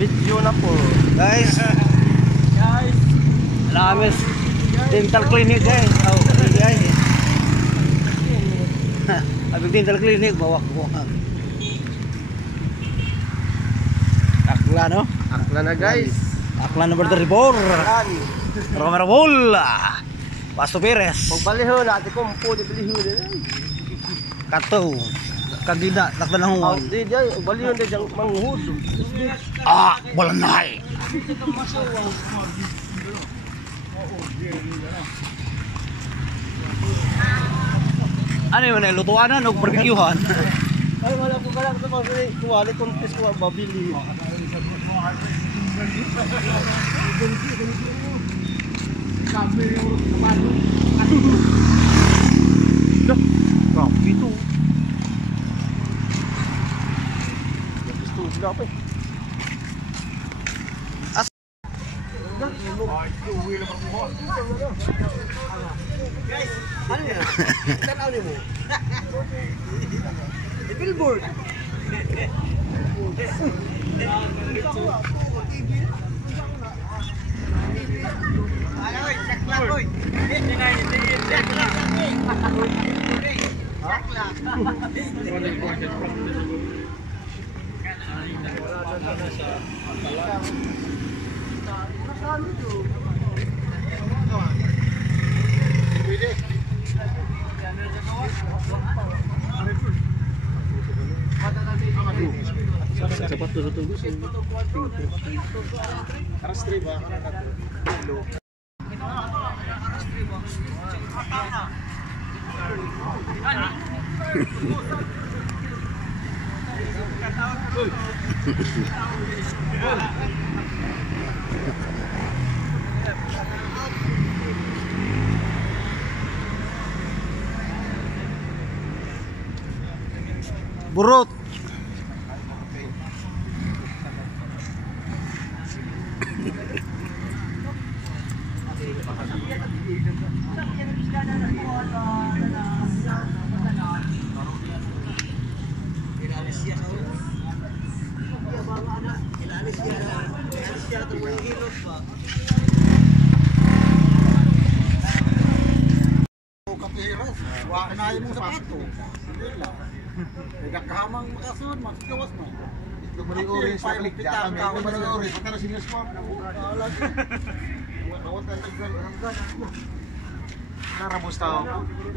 Video na po. Guys. Alamis. Dental clinic guys. Oh, guys. Abig dental clinic bawak ko. Akla no? Akla na guys. Akla number 34. Romero bola. Pasto Perez. Pagbaliho na ati kumpo di baliho din. Kato. Kagida lakta nang huwag. Di di baliho din jang manghud. Wala nahay. Ano yun eh, lutuanan o barbecuehan? Ay wala ko kala ko mabili. Kuwali contest ko mabili. Grabe ito. Gusto ko pa. Guys, ano yan? Tanaw niyo mo. Billboard. Cepat tuh guys. Burut. Wala mo sapato. Nagkahamang makasun, magkawas mo. Lumari orange sa klik da kami. Lumari orange, patara sinas mo. Wala. Bawat ang taggal ang gana. Narabos tao.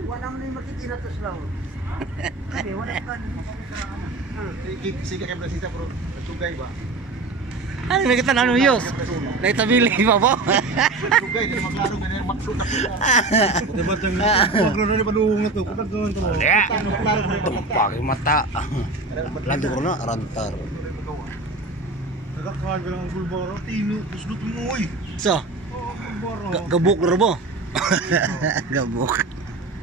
Wala man yung makikita to sila. Kasi wala kan. Sige kay Brasita bro. Sugay ba? Ano may kita nanu yus? Naitabili pa po. Sugay di maklaro ganyan maksud ako. Diba tang magro na padung na to. Kapag gawon to. Ya. Pakai mata. Lanto ko na rantar. Nagakawan ka lang ang bulbaro. Tino, pusdot mo oy. So. Gabuk na mo. Gabuk.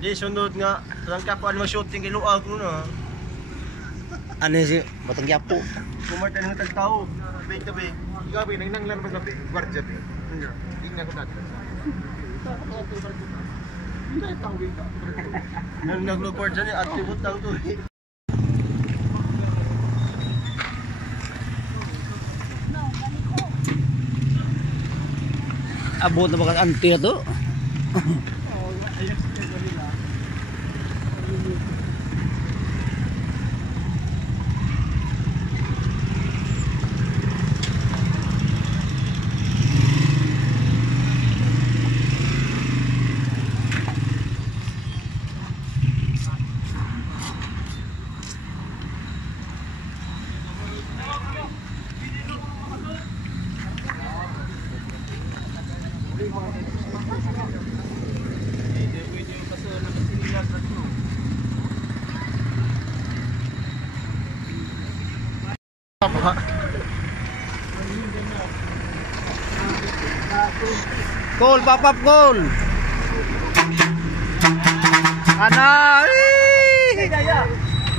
Di sunod nga. Lang ka pa shooting kay luag no na. Ano si batang yapo? Kumarta ng tagtao. Tabi. Gabi nang nanglan ba gabi? Guardia ba? Tingnan ko natin. Hindi tahu kita. Nang nag-record dyan, attribute lang to. Abot na ba ka anti to? Goal, pop-up goal. Ana!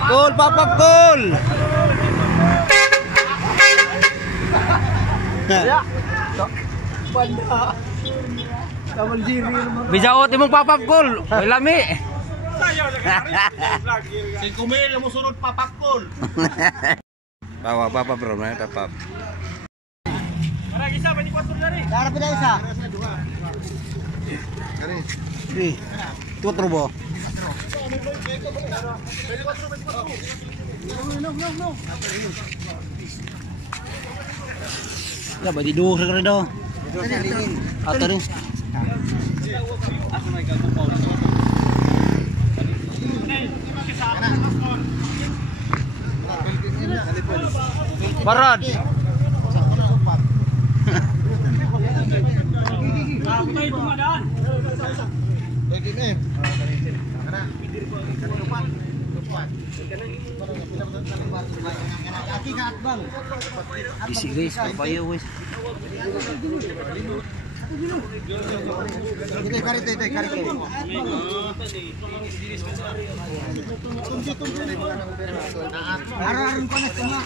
Goal, pop-up goal. Banda. Kamal Jiri naman. Bijaot imong pop-up goal. Oy lami. Si Kumil mo sunod papakol. Bawa papa bro, na papa. Darap na isa. Ih, tuwa trubo. Ya, ba di duhur ka rin daw. Ato rin. Barad. Isi guys, papayo guys. Araran ko na semua.